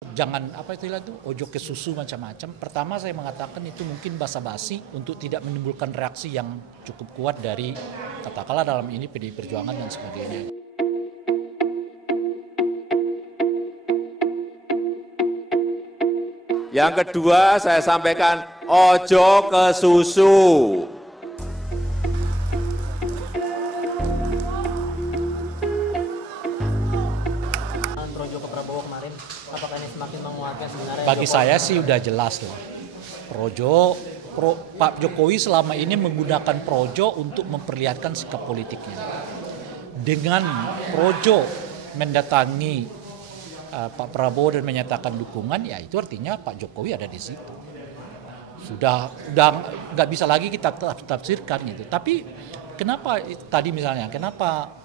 Jangan apa istilah itu ojo ke susu macam-macam. Pertama saya mengatakan itu mungkin basa-basi untuk tidak menimbulkan reaksi yang cukup kuat dari katakanlah dalam ini PDI Perjuangan dan sebagainya. Yang kedua saya sampaikan ojo ke susu. Projo ke Prabowo kemarin, apakah ini semakin menguatkan sebenarnya? Bagi saya sih udah jelas lah. Pak Jokowi selama ini menggunakan projo untuk memperlihatkan sikap politiknya. Dengan projo mendatangi Pak Prabowo dan menyatakan dukungan, ya itu artinya Pak Jokowi ada di situ. Sudah nggak bisa lagi kita tafsirkan gitu. Tapi kenapa tadi misalnya, kenapa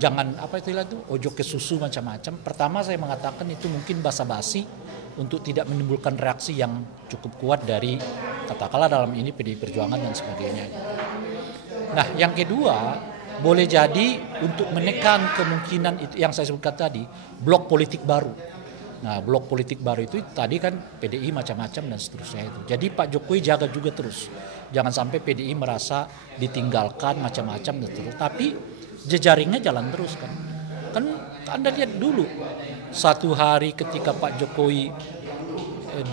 jangan apa istilah itu ojo ke susu macam-macam. Pertama saya mengatakan itu mungkin basa-basi untuk tidak menimbulkan reaksi yang cukup kuat dari katakanlah dalam ini PDI Perjuangan dan sebagainya. Nah yang kedua boleh jadi untuk menekan kemungkinan itu yang saya sebutkan tadi blok politik baru. Nah blok politik baru itu tadi kan PDI macam-macam dan seterusnya itu. Jadi Pak Jokowi jaga juga terus. Jangan sampai PDI merasa ditinggalkan macam-macam dan seterusnya. Tapi jejaringnya jalan terus kan. Kan Anda lihat dulu satu hari ketika Pak Jokowi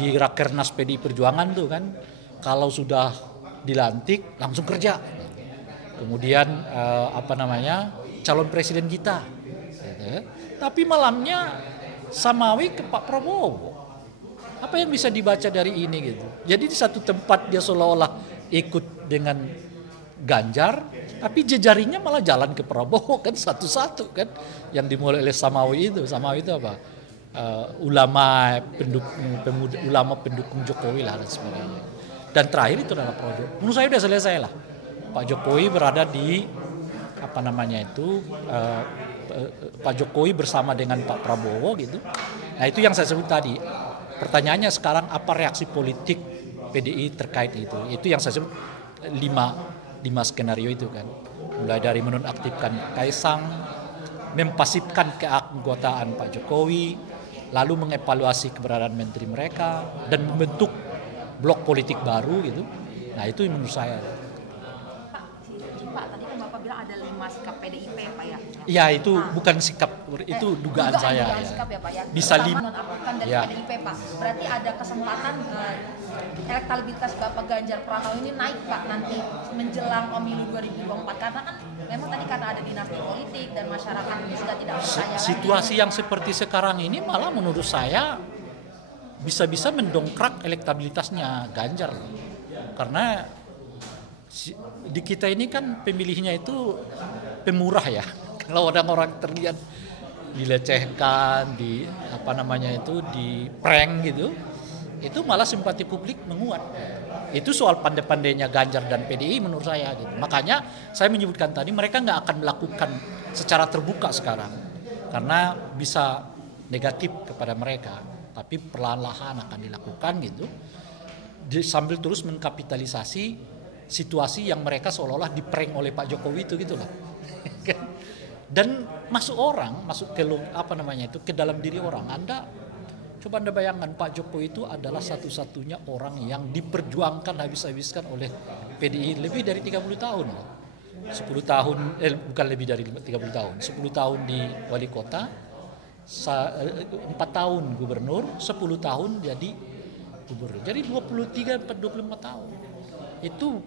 di Rakernas PDI Perjuangan tuh kan kalau sudah dilantik langsung kerja. Kemudian calon presiden kita. Gitu. Tapi malamnya samawi ke Pak Prabowo. Apa yang bisa dibaca dari ini gitu. Jadi di satu tempat dia seolah-olah ikut dengan Ganjar, tapi jejaringnya malah jalan ke Prabowo kan satu-satu kan yang dimulai oleh Samawi itu apa ulama pendukung Jokowi lah dan sebagainya. Dan terakhir itu adalah Projo. Menurut saya sudah selesai lah. Pak Jokowi berada di Pak Jokowi bersama dengan Pak Prabowo gitu. Nah itu yang saya sebut tadi. Pertanyaannya sekarang apa reaksi politik PDI terkait itu? Itu yang saya sebut lima skenario itu kan. Mulai dari menonaktifkan Kaisang, mempasifkan keanggotaan Pak Jokowi, lalu mengevaluasi keberadaan menteri mereka dan membentuk blok politik baru gitu. Nah itu menurut saya. Pak, tadi kan Bapak bilang ada 5 sikap PDIP Pak ya? Ya itu bukan sikap, itu dugaan saya. Dugaan sikap ya Pak ya? Bisa nonaktifkan dari PDIP Pak. Berarti ada kesempatan elektabilitas Bapak Ganjar Pranowo ini naik Pak nanti menjelang pemilu 2024 karena kan memang tadi karena ada dinasti politik dan masyarakat sudah tidak percaya lagi. Situasi yang seperti sekarang ini malah menurut saya bisa-bisa mendongkrak elektabilitasnya Ganjar. Karena di kita ini kan pemilihnya itu pemurah ya. Kalau orang-orang terlihat dilecehkan, di prank gitu, itu malah simpati publik menguat. Itu soal pandai-pandainya Ganjar dan PDI menurut saya gitu. Makanya saya menyebutkan tadi mereka nggak akan melakukan secara terbuka sekarang karena bisa negatif kepada mereka, tapi perlahan-lahan akan dilakukan gitu sambil terus mengkapitalisasi situasi yang mereka seolah-olah diprank oleh Pak Jokowi itu gitu lah. Dan masuk ke dalam diri orang. Coba Anda bayangkan Pak Jokowi itu adalah satu-satunya orang yang diperjuangkan habis-habiskan oleh PDI lebih dari 30 tahun. 10 tahun, bukan lebih dari 30 tahun. 10 tahun di wali kota, 4 tahun gubernur, 10 tahun jadi gubernur. Jadi 24 tahun. Itu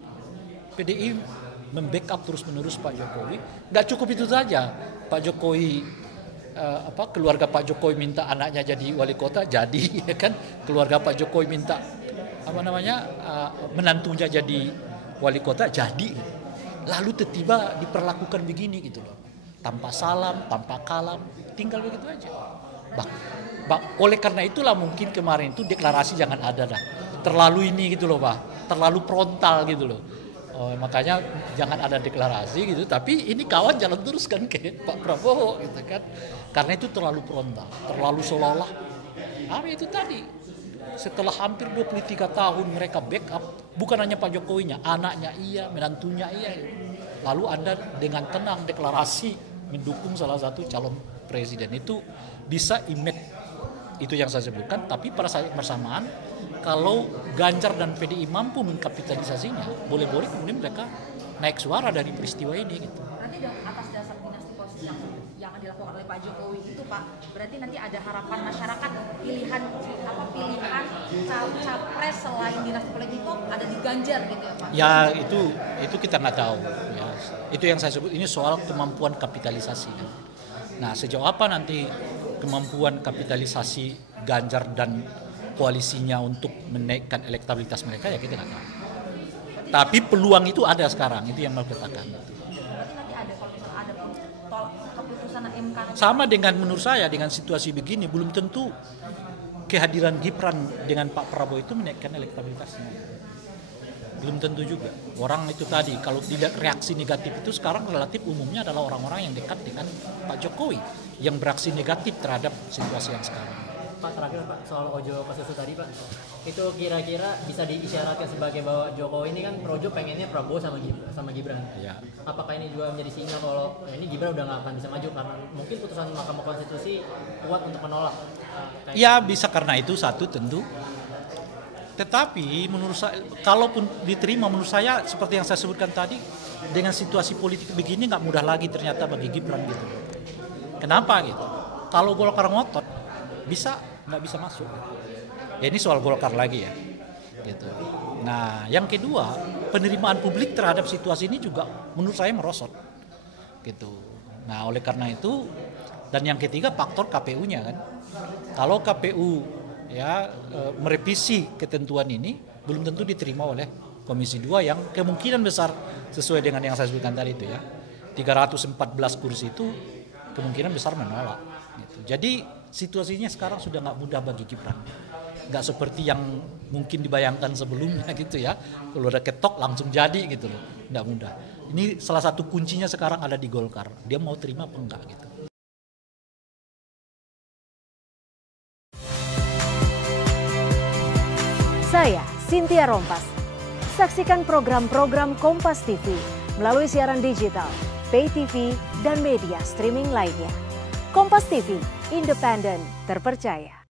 PDI membackup terus-menerus Pak Jokowi. Nggak cukup itu saja. Pak Jokowi keluarga Pak Jokowi minta anaknya jadi wali kota, jadi ya kan. Keluarga Pak Jokowi minta menantunya jadi wali kota, jadi. Lalu tiba-tiba diperlakukan begini gitu loh. Tanpa salam, tanpa kalam, tinggal begitu aja. Oleh karena itulah mungkin kemarin itu deklarasi jangan ada dah. Terlalu ini gitu loh Pak, terlalu frontal gitu loh. Makanya jangan ada deklarasi gitu, tapi ini kawan jalan terus kan ke Pak Prabowo gitu kan. Karena itu terlalu frontal, terlalu seolah-olah. Itu tadi, setelah hampir 23 tahun mereka backup, bukan hanya Pak Jokowinya, anaknya iya, menantunya iya. Lalu Anda dengan tenang deklarasi mendukung salah satu calon presiden, itu bisa image Itu yang saya sebutkan. Tapi pada saat bersamaan, kalau Ganjar dan PDI mampu mengkapitalisasinya, boleh-boleh kemudian mereka naik suara dari peristiwa ini gitu. Nanti atas dasar dinasti politik yang dilakukan oleh Pak Jokowi itu Pak, berarti nanti ada harapan masyarakat pilihan capres selain dinasti politik itu ada di Ganjar gitu ya Pak? Ya itu kita nggak tahu. Ya, itu yang saya sebut ini soal kemampuan kapitalisasi. Kan. Nah sejauh apa nanti kemampuan kapitalisasi Ganjar dan koalisinya untuk menaikkan elektabilitas mereka ya kita nggak tahu. Tapi peluang itu ada sekarang, itu yang mau katakan. Berarti nanti ada kalau misalnya ada keputusan MK. Sama dengan menurut saya dengan situasi begini belum tentu kehadiran Gibran dengan Pak Prabowo itu menaikkan elektabilitasnya. Belum tentu juga. Orang itu tadi kalau tidak reaksi negatif itu sekarang relatif umumnya adalah orang-orang yang dekat dengan Pak Jokowi yang bereaksi negatif terhadap situasi yang sekarang. Pak terakhir Pak soal Ojo Kesusu tadi Pak, itu kira-kira bisa diisyaratkan sebagai bahwa Jokowi ini kan Projo pengennya Prabowo sama Gibran. Ya. Apakah ini juga menjadi sinyal kalau ini Gibran udah nggak akan bisa maju karena mungkin putusan Mahkamah Konstitusi kuat untuk menolak? Ya bisa karena itu satu tentu. Tetapi menurut saya, kalaupun diterima menurut saya seperti yang saya sebutkan tadi, dengan situasi politik begini nggak mudah lagi ternyata bagi Gibran gitu. Kenapa gitu? Kalau Golkar ngotot nggak bisa masuk. Ya ini soal Golkar lagi ya. Gitu. Nah yang kedua penerimaan publik terhadap situasi ini juga menurut saya merosot. Gitu. Nah oleh karena itu dan yang ketiga faktor KPU-nya kan. Kalau KPU ya merevisi ketentuan ini belum tentu diterima oleh Komisi 2 yang kemungkinan besar sesuai dengan yang saya sebutkan tadi itu ya 314 kursi itu kemungkinan besar menolak gitu. Jadi situasinya sekarang sudah nggak mudah bagi Gibran, nggak seperti yang mungkin dibayangkan sebelumnya gitu ya, kalau udah ketok langsung jadi gitu loh, nggak mudah. Ini salah satu kuncinya sekarang ada di Golkar, dia mau terima apa enggak gitu. Saya Cynthia Rompas. Saksikan program-program Kompas TV melalui siaran digital, pay TV, dan media streaming lainnya. Kompas TV, independen, terpercaya.